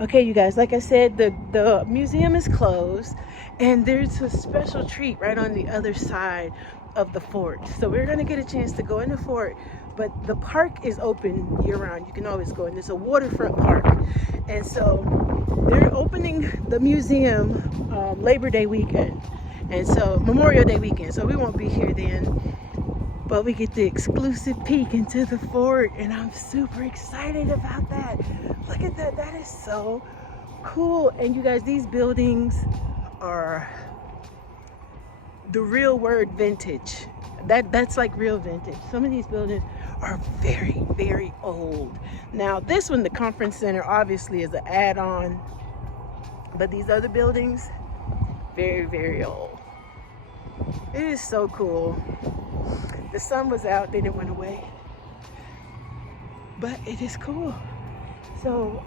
Okay, you guys, like I said, the museum is closed, and there's a special treat right on the other side of the fort. So we're gonna get a chance to go in the fort, but the park is open year round. You can always go, and there's a waterfront park. And so they're opening the museum Labor Day weekend, and so Memorial Day weekend. So we won't be here then, but we get the exclusive peek into the fort, and I'm super excited about that. Look at that, that is so cool. And you guys, these buildings are the real word vintage. That's like real vintage. Some of these buildings are very, very old. Now this one, the conference center, obviously is an add-on, but these other buildings, very, very old. It is so cool. The sun was out, then it went away, but it is cool. So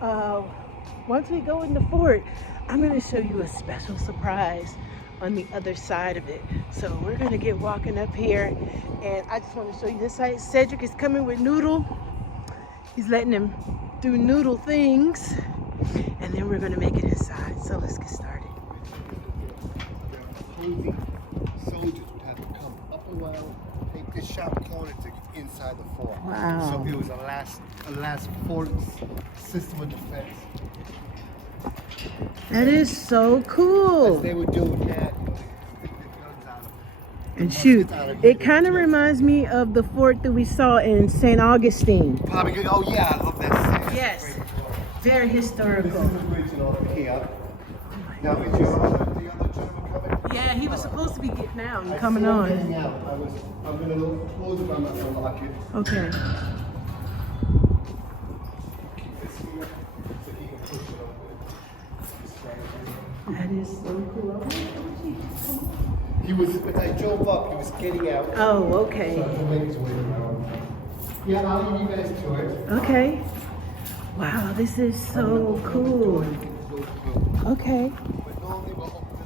once we go in the fort, I'm going to show you a special surprise on the other side of it. So we're going to get walking up here, and I just want to show you this side. Cedric is coming with Noodle. He's letting him do Noodle things, and then we're going to make it inside. So let's get started. Soldiers would have to come up a well, take this sharp corner to get inside the fort. Wow. So it was a last fort system of defense. That is so cool. As they were doing that, they took the guns out of them. And shoot, it kind of reminds me of the fort that we saw in St. Augustine. Probably, oh yeah, I love that scene. Yes, very historical. This is the original here. Now, is the other gentleman coming? Yeah, he was supposed to be getting out and I coming saw him on. getting out. I'm going to close it, but I'm not going to lock it. Okay. Keep this here so he can push it over. That is so cool. He was, when I drove up, he was getting out. Oh, okay. So he'll make his way around. Yeah, I'll leave you guys to it. Okay. Wow, this is so cool. Okay. But normally we'll open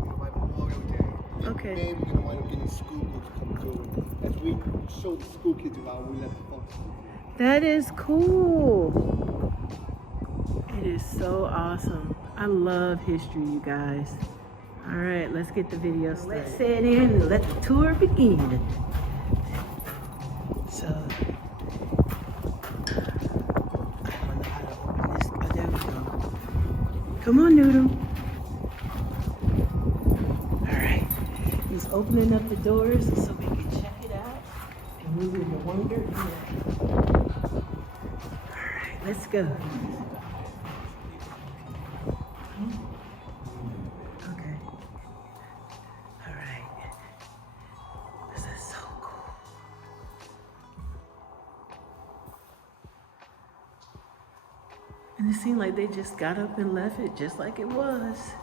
it by Memorial Day. Okay. Maybe we're going to wind up getting school kids to come through. As we show the school kids around, we let the folks come through. That is cool. It is so awesome. I love history, you guys. All right, let's get the video started. Let's set in and let the tour begin. So, I don't know how to open this. Oh, there we go. Come on, Noodle. All right, he's opening up the doors so we can check it out, and we will wander in. All right, let's go. Okay. All right. This is so cool. And it seemed like they just got up and left it just like it was.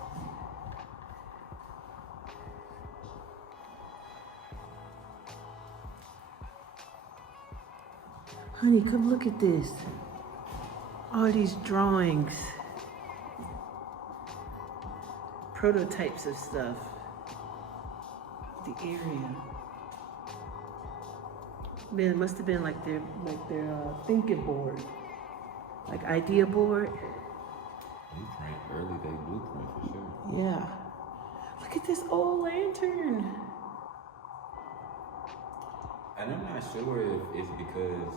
Honey, come look at this. All these drawings. Prototypes of stuff. The area. Man, it must have been like their thinking board. Like idea board. Blueprint, early day blueprint for sure. Yeah. Look at this old lantern. And I'm not sure if it's because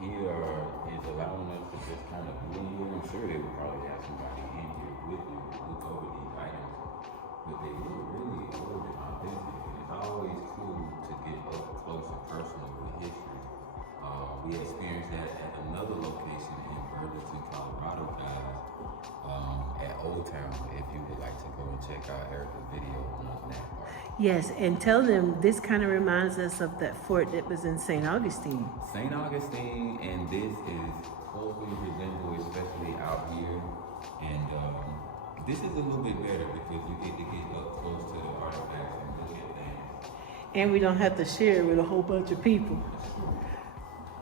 he is allowing us to just kind of be in here. I'm sure they would probably have somebody in here with you to look over these items. But they look really old and authentic. And it's always cool to get up close and personal with history. We experienced that at another location in Burlington, Colorado, guys, at Old Town. If you would like to go and check out Erica's video on that part. Yes, and tell them this kind of reminds us of that fort that was in St. Augustine. St. Augustine, and this is closely resembled, especially out here. And this is a little bit better because you get to get up close to the artifacts and look at things. And we don't have to share with a whole bunch of people.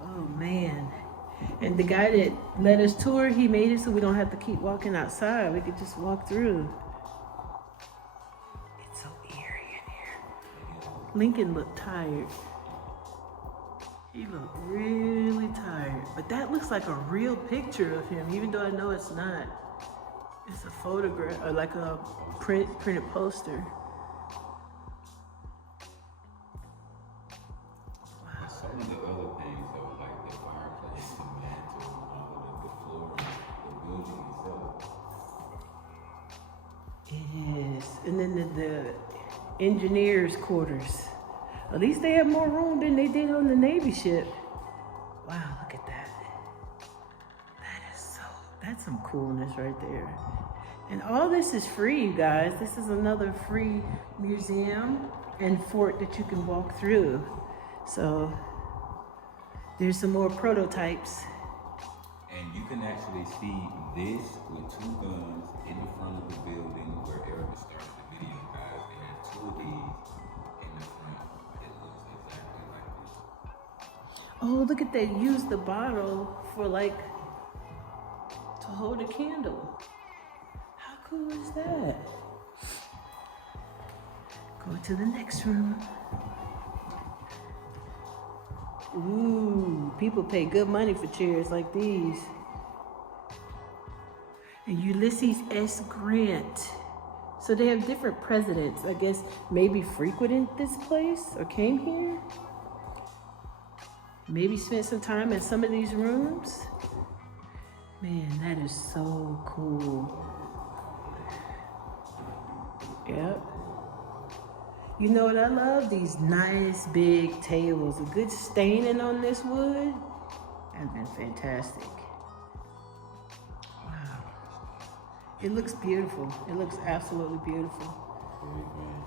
Oh man. And the guy that let us tour, he made it so we don't have to keep walking outside. We could just walk through. Lincoln looked tired. He looked really tired. But that looks like a real picture of him, even though I know it's not. It's a photograph, or like a printed poster. And some of the other things, though, like the fireplace, the mantle, the floor, the building itself. It is. And then the engineers' quarters. At least they have more room than they did on the Navy ship. Wow, look at that. That's some coolness right there. And all this is free, you guys. This is another free museum and fort that you can walk through. So there's some more prototypes. And you can actually see this with 2 guns in the front of the building where Erica started the video, guys. They had 2 of these in the front. It looks exactly like this. Oh, look at that. Use the bottle for like to hold a candle. How cool is that? Go to the next room. Ooh, people pay good money for chairs like these. And Ulysses S. Grant. So they have different presidents, I guess, maybe frequented this place or came here. Maybe spent some time in some of these rooms. Man, that is so cool. Yep. You know what I love? These nice big tables. A good staining on this wood has been fantastic. Wow. It looks beautiful. It looks absolutely beautiful.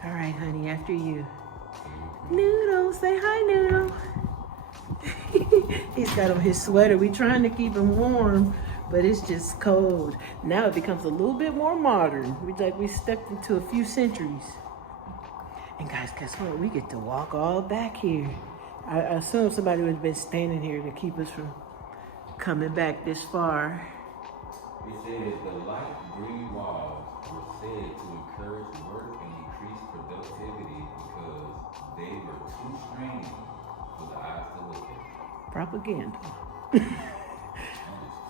All right, honey, after you. Noodle, say hi, Noodle. He's got on his sweater. We're trying to keep him warm, but it's just cold. Now it becomes a little bit more modern. We stepped into a few centuries. And guys, guess what? We get to walk all back here. I assume somebody would have been standing here to keep us from coming back this far. It says the light green walls were said to encourage work and increase productivity because they were too strange for the eyes to look at. Propaganda.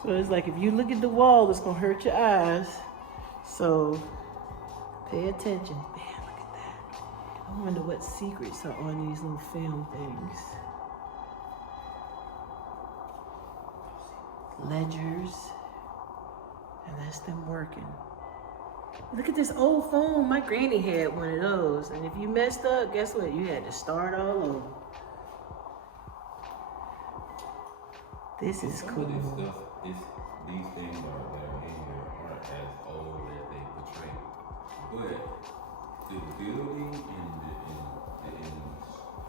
So it's like if you look at the wall, it's gonna hurt your eyes. So pay attention. Man, look at that. I wonder what secrets are on these little film things. Ledgers. And that's them working. Look at this old phone. My granny had one of those. And if you messed up, guess what? You had to start all over. This is Some cool. of this stuff, these things that are in here aren't as old as they portray. But the building and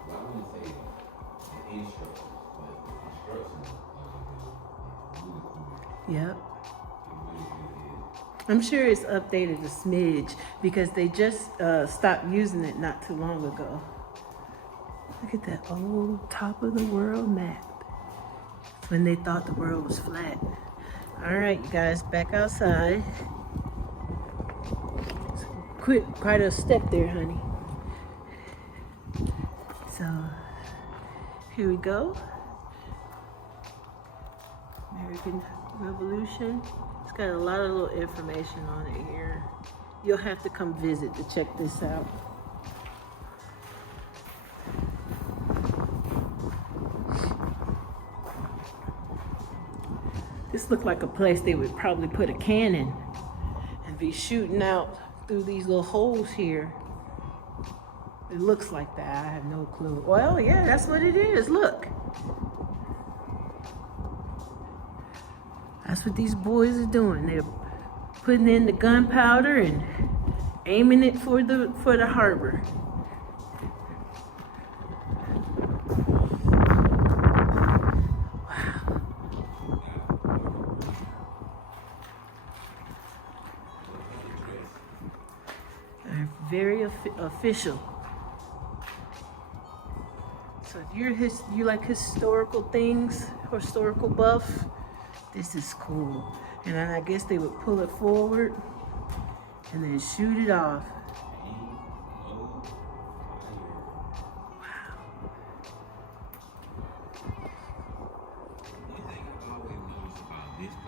well, I wouldn't say the instructions, but the instructions of the building is really cool. Yep. It really is. I'm sure it's updated a smidge because they just stopped using it not too long ago. Look at that old top of the world map. When they thought the world was flat. All right, you guys, back outside. Quite a step there, honey. So, here we go. American Revolution. It's got a lot of little information on it here. You'll have to come visit to check this out. This looked like a place they would probably put a cannon and be shooting out through these little holes here. It looks like that. I have no clue. Well, yeah, that's what it is. Look. That's what these boys are doing. They're putting in the gunpowder and aiming it for the harbor. Very official. So if you like historical things, historical buff, this is cool. And then I guess they would pull it forward and then shoot it off. Wow.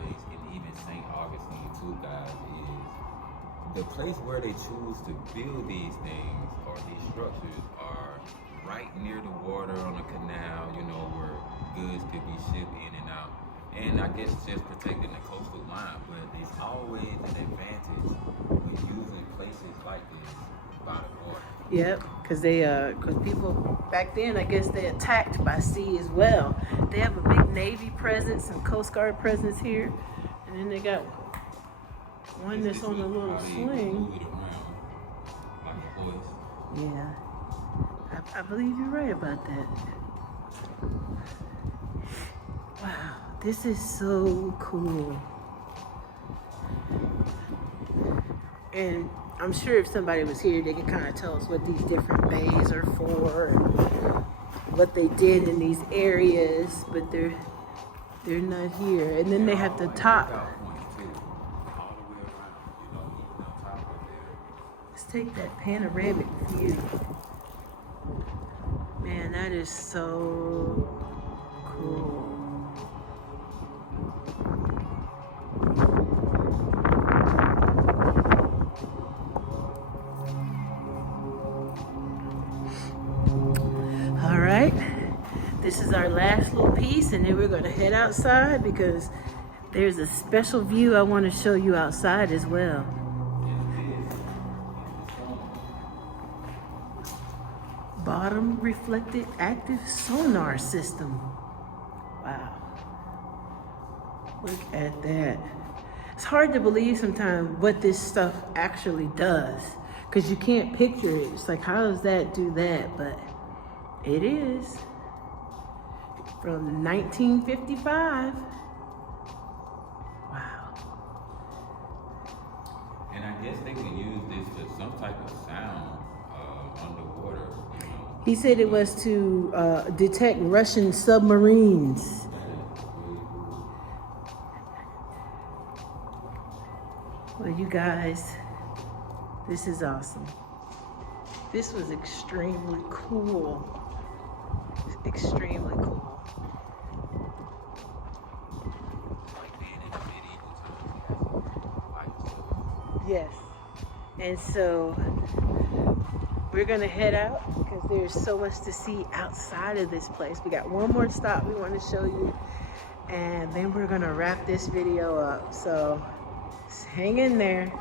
place, and even St. Augustine too, guys, is the place where they choose to build these things or these structures are right near the water on the canal, you know, where goods could be shipped in and out. And I guess just protecting the coastal line, but it's always an advantage with using places like this by the water. Yep, because people back then, I guess they attacked by sea as well. They have a big Navy presence and Coast Guard presence here, and then they got one that's on a little sling. Move it around like a horse. Yeah, I believe you're right about that. Wow, this is so cool. And I'm sure if somebody was here, they could kind of tell us what these different bays are for and what they did in these areas, but they're not here. And then they have the top. Let's take that panoramic view. Man, that is so cool. All right, this is our last little piece, and then we're going to head outside because there's a special view I want to show you outside as well. Bottom reflected active sonar system. Wow. Look at that. It's hard to believe sometimes what this stuff actually does because you can't picture it. It's like, how does that do that? But it is. From 1955. Wow. And I guess they can use this for some type of sound underwater. You know. He said it was to detect Russian submarines. Well, you guys, this is awesome. This was extremely cool. Extremely cool. Yes. And so we're gonna head out because there's so much to see outside of this place. We got one more stop we want to show you, and then we're gonna wrap this video up. So hang in there.